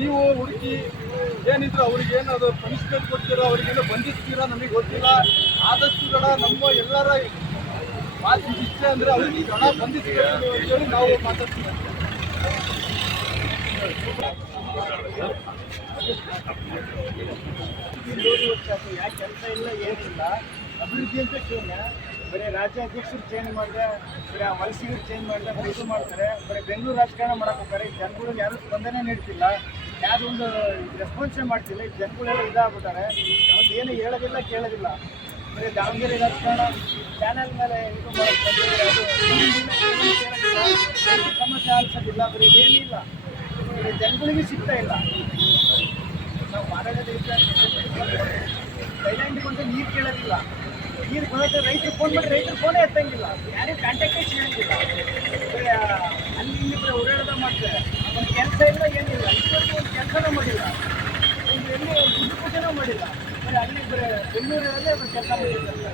ನೀವು ಹುಡುಕಿ ಏನಿದ್ರು ಅವ್ರಿಗೆ ಏನದು ಪನಿಷ್ಮೆಂಟ್ ಕೊಡ್ತೀರೋ ಅವ್ರಿಗೇನೋ ಬಂಧಿಸ್ತೀರೋ ನಮಗೆ ಗೊತ್ತಿಲ್ಲ. ಆದಷ್ಟು ಜನ ನಮ್ಮ ಎಲ್ಲರ ಮಾತು ಇಷ್ಟೇ ಅಂದರೆ ಅವ್ರಿಗೆ ಜನ ಬಂಧಿಸ್ಬೇಕು ಅಂತೇಳಿ ನಾವು ಮಾತಾಡ್ತೀವಿ. ಯಾಕೆ ಕೆಲಸ ಇಲ್ಲ ಏನಿಲ್ಲ, ಅಭಿವೃದ್ಧಿ ಅಂತ ಶೂನ್ಯ. ಬರೀ ರಾಜ್ಯಾಧ್ಯಕ್ಷರು ಚೇಂಜ್ ಮಾಡಿದೆ, ಬರೀ ವಲಸಿಗರು ಚೇಂಜ್ ಮಾಡಿದೆ, ಇದು ಮಾಡ್ತಾರೆ. ಬರೀ ಬೆಂಗಳೂರು ರಾಜಕಾರಣ ಮಾಡಕ್ಕೆ ಹೋಗ್ತಾರೆ. ಜನಗಳಿಗೆ ಯಾರು ಸ್ಪಂದನೆ ನೀಡ್ತಿಲ್ಲ, ಯಾರು ಒಂದು ರೆಸ್ಪಾನ್ಸೇ ಮಾಡ್ತಿಲ್ಲ. ಈ ಜನಗಳೆಲ್ಲ ಇದಾಗ್ಬಿಟ್ಟಾರೆ, ಒಂದು ಏನು ಹೇಳೋದಿಲ್ಲ ಕೇಳೋದಿಲ್ಲ. ಬರೀ ದಾವಣಗೆರೆ ರಾಜಕಾರಣ ಚಾನಲ್ ಮೇಲೆ ಇದು ಮಾಡಕ್ಕೆ ಸಮಸ್ಯೆ ಆಲಿಸೋದಿಲ್ಲ. ಬರೀ ಏನಿಲ್ಲ, ಬರೀ ಜನಗಳಿಗೂ ಸಿಗ್ತಾ ಇಲ್ಲ. ನಾವು ಮಾರಾಟದ ಥೈಲ್ಯಾಂಡ್ಗೆ ಬಂದು ನೀರು ಕೇಳೋದಿಲ್ಲ. ನೀರು ಬರೋದು ರೈತರು ಫೋನ್ ಮಾಡಿ ರೈತರು ಫೋನೇ ಎತ್ತಂಗಿಲ್ಲ, ಯಾರಿಗೂ ಕಾಂಟ್ಯಾಕ್ಟೇ ಸಿಗಂಗಿಲ್ಲ. ಅಲ್ಲಿ ಇಲ್ಲಿ ಬರೀ ಓಡಾಡೋದ ಮಾಡ್ತಾರೆ. ಒಂದು ಕೆಲಸ ಇಲ್ಲ ಏನಿಲ್ಲ, ಇವತ್ತು ಒಂದು ಕೆಲಸನೂ ಮಾಡಿಲ್ಲ, ಒಂದು ಎಲ್ಲಿ ದುಡ್ಡು ಪೂಜೆನೂ ಮಾಡಿಲ್ಲ. ಬರೀ ಅಲ್ಲಿ ಬರೀ ಬೆಂಗಳೂರಲ್ಲೇ ಒಂದು ಕೆಲಸ ಮಾಡಿರ್ತಾರೆ.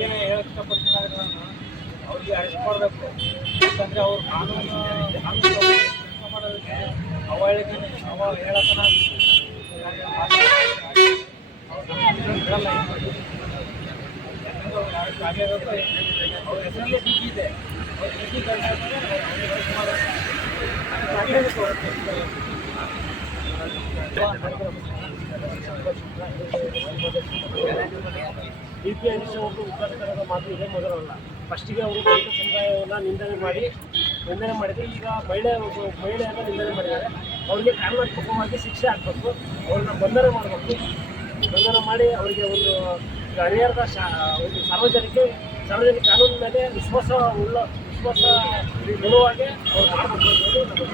ಏನು ಹೇಳಕ್ಕೆ ಇಷ್ಟಪಡ್ತೀನಿ ಅಂದರೆ ನಾನು ಅವ್ರಿಗೆ ಅರೆಸ್ಟ್ ಮಾಡಬೇಕು. ಯಾಕಂದರೆ ಅವ್ರು ಕಾನೂನು ಕೆಲಸ ಮಾಡೋದಕ್ಕೆ ಹೇಳಕ್ಕೆ ಬಿಡಲ್ಲ. ಯಾಕಂದ್ರೆ ಅವ್ರ ಹೆಸರಲ್ಲೇ ಡ್ಯೂಟಿ ಇದೆ. ಅವ್ರ ಡ್ಯೂಟಿ DP ಹರೀಶ್ ಅವರು ಉದ್ಘಾಟಕರಾದ ಮಾತು ಇದೇ ಮೊದಲಲ್ಲ. ಫಸ್ಟಿಗೆ ಅವರು ರೈತ ಸಮುದಾಯವನ್ನು ನಿಂದನೆ ಮಾಡಿದರೆ, ಈಗ ಮಹಿಳೆಯನ್ನ ನಿಂದನೆ ಮಾಡಿದ್ದಾರೆ. ಅವರಿಗೆ ಕಾನೂನಾತ್ಮಕವಾಗಿ ಶಿಕ್ಷೆ ಹಾಕಬೇಕು, ಅವ್ರನ್ನ ಬಂಧನ ಮಾಡಬೇಕು. ಬಂಧನ ಮಾಡಿ ಅವರಿಗೆ ಒಂದು ಹರಿಹರದ ಒಂದು ಸಾರ್ವಜನಿಕ ಕಾನೂನಿನ ಮೇಲೆ ವಿಶ್ವಾಸ ಬರುವಾಗೆ ಅವ್ರು ಮಾಡಬೇಕು ಅನ್ನೋದು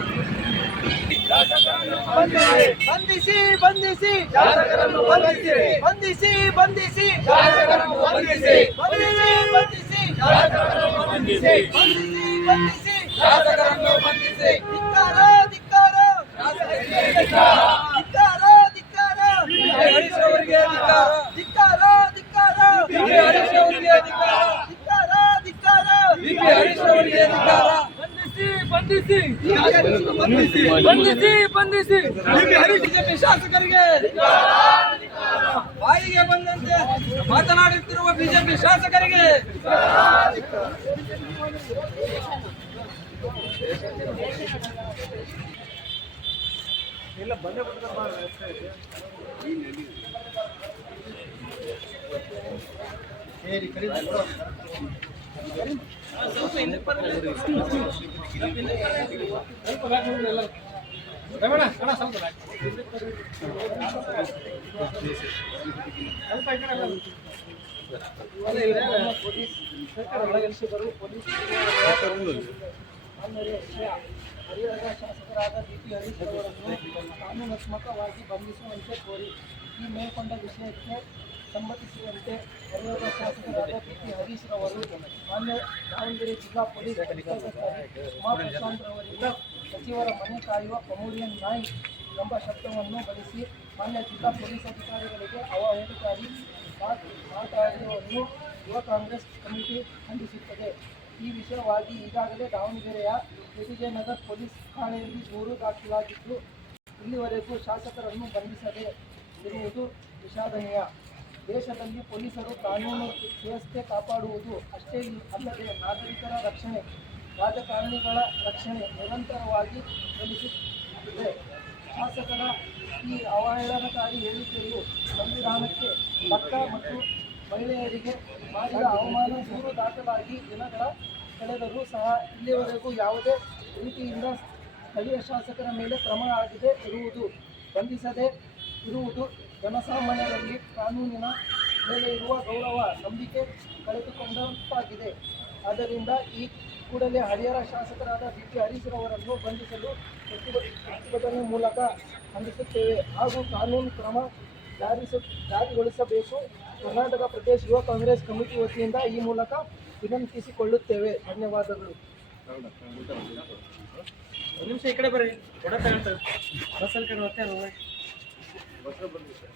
ಬಂಧಿಸಿ ಬಂಧಿಸಿ ಶಾಸಕರನ್ನು ಬಂಧಿಸಿ ಬಂಧಿಸಿ ಬಂಧಿಸಿ ಶಾಸಕರನ್ನು ಬಂಧಿಸಿ ಬಂಧಿಸಿ ಬಂಧಿಸಿ ಶಾಸಕರನ್ನು ಬಂಧಿಸಿ ಬಂಧಿಸಿ ಬಂಧಿಸಿ ಶಾಸಕರನ್ನು ಬಂಧಿಸಿ ಧಿಕ್ಕಾರ ಧಿಕ್ಕಾರ ಧಿಕ್ಕಾರ ಧಿಕ್ಕಾರ ಹರೀಶ್ ಅವರಿಗೆ ಧಿಕ್ಕಾರ ಧಿಕ್ಕಾರ ಧಿಕ್ಕಾರ ಹರೀಶ್ ಅವರಿಗೆ ಧಿಕ್ಕಾರ ಧಿಕ್ಕಾರ ಧಿಕ್ಕಾರ ಹರೀಶ್ ಅವರಿಗೆ ಧಿಕ್ಕಾರ ಬಂಧಿಸಿ ಬಂಧಿಸಿ ಬಂಧಿಸಿ ಬಂಧಿಸಿ ಬಿಜೆಪಿ ಶಾಸಕರಿಗೆ ಬಾಯಿಗೆ ಬಂದಂತೆ ಮಾತನಾಡುತ್ತಿರುವ ಬಿಜೆಪಿ ಶಾಸಕರಿಗೆ ಎಲ್ಲ ಬಂದೇ ಹರಿಹರದ ಶಾಸಕರಾದ DP ಹರೀಶ್ ಅವರನ್ನು ಕಾನೂನಾತ್ಮಕವಾಗಿ ಬಂಧಿಸುವಂತೆ ಕೋರಿ ಈ ಮೇಲ್ಕೊಂಡ ವಿಷಯಕ್ಕೆ ಸಂಬಂಧಿಸಿದಂತೆ ಹರಿಹರದ ಶಾಸಕರಾದ DP ಹರೀಶ್ ರವರು ಮಾನ್ಯ ದಾವಣಗೆರೆ ಜಿಲ್ಲಾ ಪೊಲೀಸ್ ಅಧಿಕಾರಿ ಪ್ರಶಾಂತ್ ರವರಿಂದ ಸಚಿವರ ಮನೆ ಕಾಯುವ ಪಮೋಡಿಯನ್ ನಾಯಿ ಎಂಬ ಶಬ್ದವನ್ನು ಬಳಸಿ ಮಾನ್ಯ ಜಿಲ್ಲಾ ಪೊಲೀಸ್ ಅಧಿಕಾರಿಗಳಿಗೆ ಅವಹೇಳನಕಾರಿ ಮಾತಾಡಿರುವುದನ್ನು ಯುವ ಕಾಂಗ್ರೆಸ್ ಕಮಿಟಿ ಖಂಡಿಸುತ್ತದೆ. ಈ ವಿಷಯವಾಗಿ ಈಗಾಗಲೇ ದಾವಣಗೆರೆಯ ವಿಜಯನಗರ ಪೊಲೀಸ್ ಠಾಣೆಯಲ್ಲಿ ದೂರು ದಾಖಲಾಗಿದ್ದು, ಇಲ್ಲಿವರೆಗೂ ಶಾಸಕರನ್ನು ಬಂಧಿಸದೇ ಇರುವುದು ವಿಷಾದನೀಯ. ದೇಶದಲ್ಲಿ ಪೊಲೀಸರು ಕಾನೂನು ವ್ಯವಸ್ಥೆ ಕಾಪಾಡುವುದು ಅಷ್ಟೇ ಅಲ್ಲದೆ ನಾಗರಿಕರ ರಕ್ಷಣೆ, ರಾಜಕಾರಣಿಗಳ ರಕ್ಷಣೆ ನಿರಂತರವಾಗಿ ಶ್ರಮಿಸುತ್ತಿದೆ. ಶಾಸಕರ ಈ ಅವಹೇಳನಕಾರಿ ಹೇಳಿಕೆಯು ಸಂವಿಧಾನಕ್ಕೆ ಧಕ್ಕ ಮತ್ತು ಮಹಿಳೆಯರಿಗೆ ಮಾಡಿದ ಅವಮಾನ. ದೂರು ದಾಖಲಾಗಿ ದಿನಗಳ ಕಳೆದರೂ ಸಹ ಇಲ್ಲಿಯವರೆಗೂ ಯಾವುದೇ ರೀತಿಯಿಂದ ಸ್ಥಳೀಯ ಶಾಸಕರ ಮೇಲೆ ಕ್ರಮ ಆಗದೆ ಇರುವುದು, ಬಂಧಿಸದೇ ಇರುವುದು ಜನಸಾಮಾನ್ಯರಲ್ಲಿ ಕಾನೂನಿನ ಮೇಲೆ ಇರುವ ಗೌರವ, ನಂಬಿಕೆ ಕಳೆದುಕೊಂಡಂತಾಗಿದೆ. ಆದ್ದರಿಂದ ಈ ಕೂಡಲೇ ಹರಿಹರ ಶಾಸಕರಾದ DP ಹರೀಶ್ ರವರನ್ನು ಬಂಧಿಸಲು ಪ್ರತಿಭಟನೆ ಮೂಲಕ ಖಂಡಿಸುತ್ತೇವೆ ಹಾಗೂ ಕಾನೂನು ಕ್ರಮ ಜಾರಿಗೊಳಿಸಬೇಕು. ಕರ್ನಾಟಕ ಪ್ರದೇಶ ಯುವ ಕಾಂಗ್ರೆಸ್ ಕಮಿಟಿ ವತಿಯಿಂದ ಈ ಮೂಲಕ ವಿನಂತಿಸಿಕೊಳ್ಳುತ್ತೇವೆ. ಧನ್ಯವಾದಗಳು. ಒಂದು ನಿಮಿಷ ಈ ಕಡೆ ಬರ್ರಿ ಕೊಡ ತಗೊಂತಾರೆ ಬಸ್ಸಲ್ಲಿ ಕಡೆ ಮತ್ತೆ ಬಸ್ಸಲ್ಲಿ ಬಂದಿದೆ ಸರ್.